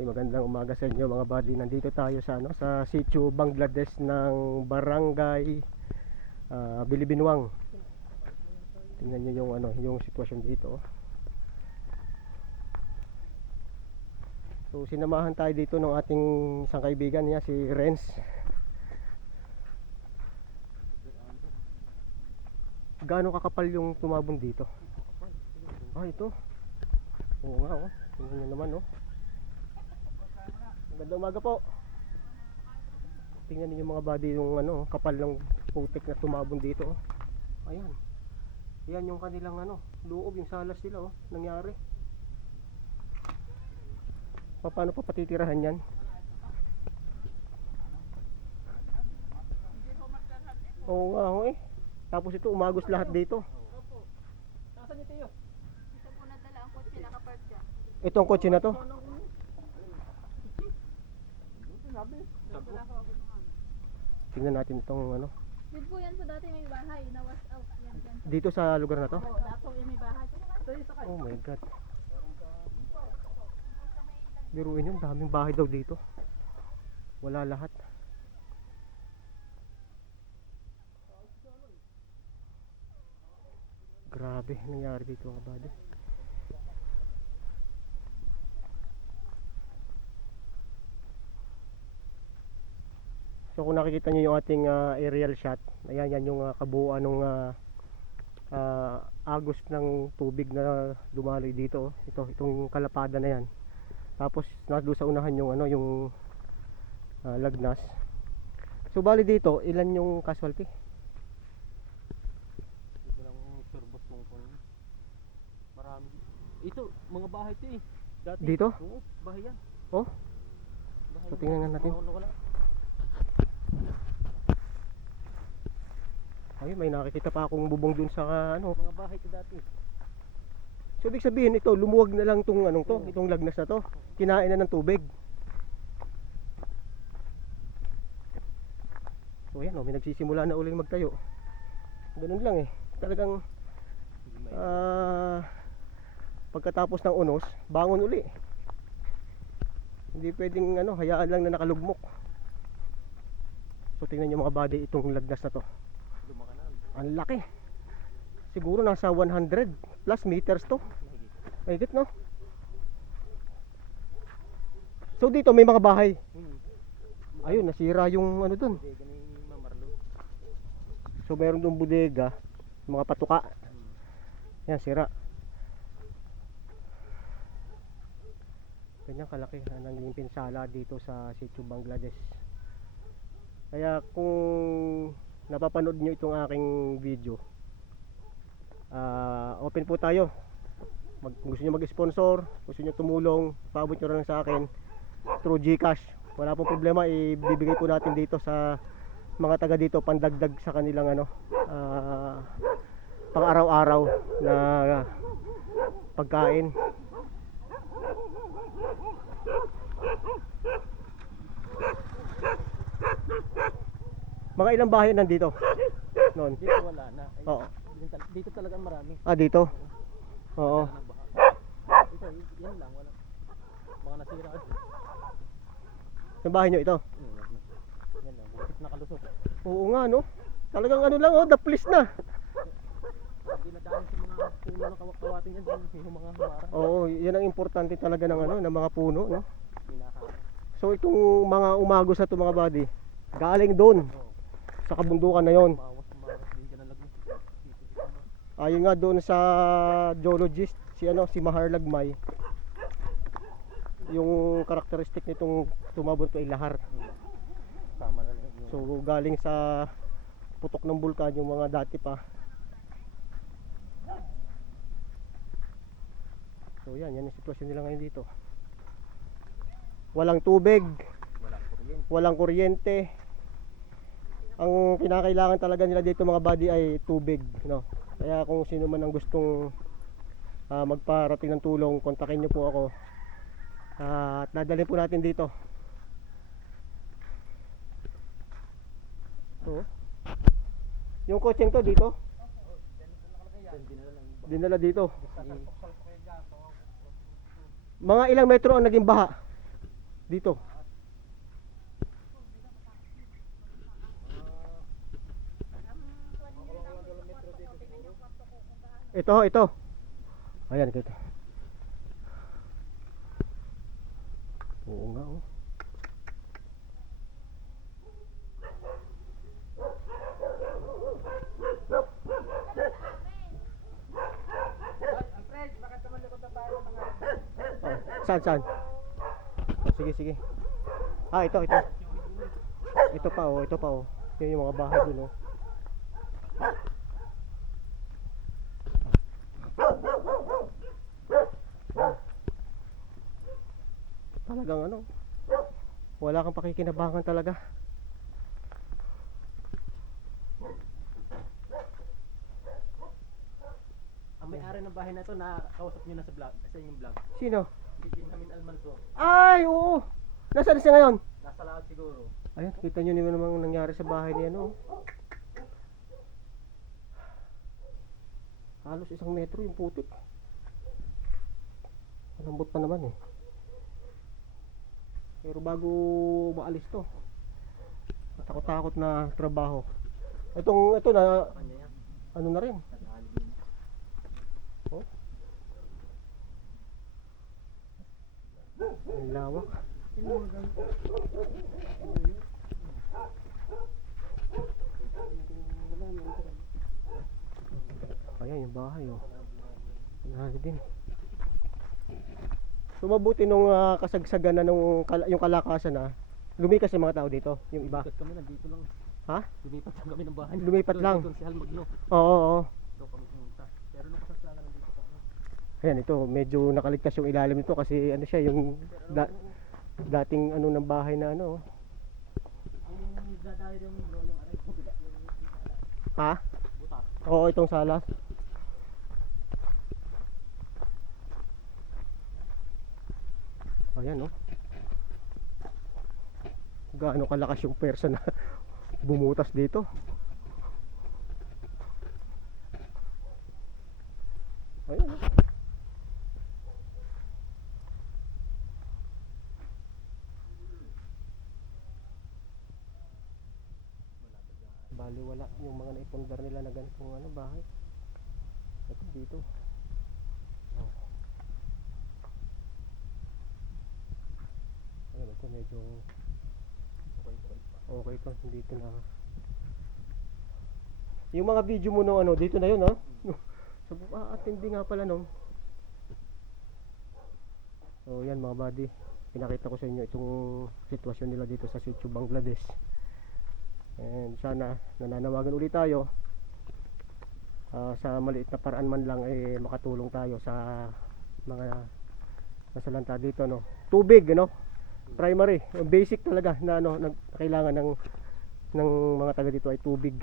Okay, magandang umaga sa inyo mga buddy. Nandito tayo sa ano sa sitio Bangladesh ng Barangay ah, Bilibinwang. Tingnan niyo yung ano, yung sitwasyon dito. So sinamahan tayo dito ng ating isang kaibigan niya si Renz. Gaano kakapal yung tumabon dito? Ah, ito. Oo nga, oh. Tingnan niyo naman, oh. Magandang umaga po. Tingnan niyo mga body yung ano, kapal ng putik na tumabon dito. Oh. Ayan. Yan yung kanilang ano, loob, yung salas nila oh, nangyari. Pa- Paano pa patitirahan yan? Oo nga ho eh. Tapos ito umagos lahat dito. Nasaan niyo tayo? Ito po nadala ang kotse nakapark dyan. Itong kotse na to. Sabi. Ng ano. Tingnan natin itong ano. Yun po yan sa dati may bahay na wash out. Yan dyan. Dito sa lugar na to. Oo, yan may bahay. Yung. Oh my god. Biruin yun, daming bahay daw dito. Wala lahat. Grabe, nangyari dito mga bade. So kung nakikita niyo yung ating ah, aerial shot, ayan yan yung ah, kabuuan ng ah, agos ng tubig na dumaloy dito. oh. Ito, itong kalapada na yan. Tapos nado sa unahan yung ano, yung ah, lagnas. So bali dito, ilan yung casualty? Dito lang turbos mong kung marami. Ito, mga bahay ito eh. Dati. Dito? Oo, bahay yan. Oh? Bahay So, tingnan natin. Wala, wala. Ay, may nakikita pa akong bubong dun sa ano. Mga bahay ito dati. So ibig sabihin ito, lumuwag na lang tong anong to, itong lagnas na to. Kinain na ng tubig. So yan, oh, may nagsisimula na uling magtayo. Ganun lang eh. Talagang ah pagkatapos ng unos, bangon uli. Hindi pwedeng ano, hayaan lang na nakalugmok. So tingnan niyo mga body itong lagnas na to. Ang laki. Siguro nasa 100 plus meters to. Mahigit no? So dito may mga bahay. Ayun, nasira yung ano dun. So meron dong bodega, mga patuka. Yan, sira. Ganyan kalaki ang naging pinsala dito sa Sitio Bangladesh. Kaya kung napapanood nyo itong aking video, ah, open po tayo. Mag, kung gusto nyo mag-sponsor, gusto nyo tumulong, paabot nyo lang sa akin through Gcash. Wala pong problema, ibibigay po natin dito sa mga taga dito pandagdag sa kanilang ano, ah, pang araw-araw na pagkain. Mga ilang bahay nandito? Noon. Dito wala na. Ay, Oo. Dito, tal- dito talaga marami. Ah, dito? Oo. Ito, yan lang. Wala. Mga nasira. Yung bahay nyo ito? Yan lang. Bakit nakalusot? Oo nga, no? Talagang ano lang, oh, the place na. Dinadaan sa mga puno ng kawakawatin yan, yung mga humara. Oo, yan ang importante talaga ng ano, ng mga puno, no? Pinaka. So itong mga umagos na to mga body, galing doon Oo. Sa kabundukan na yon. Ayon nga doon sa geologist, si ano, si Mahar Lagmay. Yung karakteristik nitong tumabon to ay lahar. Yung So galing sa putok ng bulkan yung mga dati pa. So yan, yan ang sitwasyon nila ngayon dito. Walang tubig, wala kuryente. walang kuryente. Ang kinakailangan talaga nila dito mga body ay tubig, no. Kaya kung sino man ang gustong ah, magparating ng tulong, kontakin niyo po ako. Ah, at dadalhin po natin dito. So, yung kotseng to dito, dinala dito. Mga ilang metro ang naging baha? Dito. Ito, ito. Ayan, kita. Oo nga, oh. Oh, saan, saan? Oh, sige, sige. Ah, ito, ito. Ito pa, oh, ito pa, oh. Yun yung mga bahay dun, oh. Talagang ano, wala kang pakikinabangan talaga. Ang may-ari ng bahay na to, nakakausap nyo na sa vlog, sa inyong vlog. Sino? Si Benjamin Almanzo. Ay, oo. Nasaan siya ngayon? Nasa lahat siguro. Ayan, kita nyo naman namang nangyari sa bahay niya, no? Halos isang metro yung putik. Malambot pa naman eh. Pero bago maalis to, takot-takot na trabaho. Itong, ito na, ano na rin. Oh. Ang lawak. Ayan yung bahay oh. Marami din. So mabuti nung ah, kasagsagan na nung kal- yung kalakasan na lumikas yung mga tao dito, yung iba. Lumipat kami, nandito lang. Ha? Lumipat lang kami ng bahay. Lumipat lang. Doon si Halmagno. Oo, oo, oo. Doon kami pumunta. Pero nung kasagsagan nandito pa kami. Ayan ito, medyo nakaligtas yung ilalim nito kasi ano siya, yung da- dating ano ng bahay na ano. oh. Ang dadali yung bro, yung aray. Ha? butas. Oo, itong salas. Ayan, oh. Gaano kalakas yung persa na bumutas dito. Ayan, oh. Bali wala yung mga naipundar nila na ganitong ano bahay. Ito dito. Oh. Ito medyo okay pa. Dito na. Yung mga video mo no ano, dito na yun, ha? So, ah, atindi nga pala, no? So, yan mga buddy. Pinakita ko sa inyo itong sitwasyon nila dito sa Sitio Bangladesh. And sana nananawagan ulit tayo ah, sa maliit na paraan man lang eh makatulong tayo sa mga nasalanta dito no. Tubig ano? Primary, basic talaga na ano nag, kailangan ng ng mga taga dito ay tubig.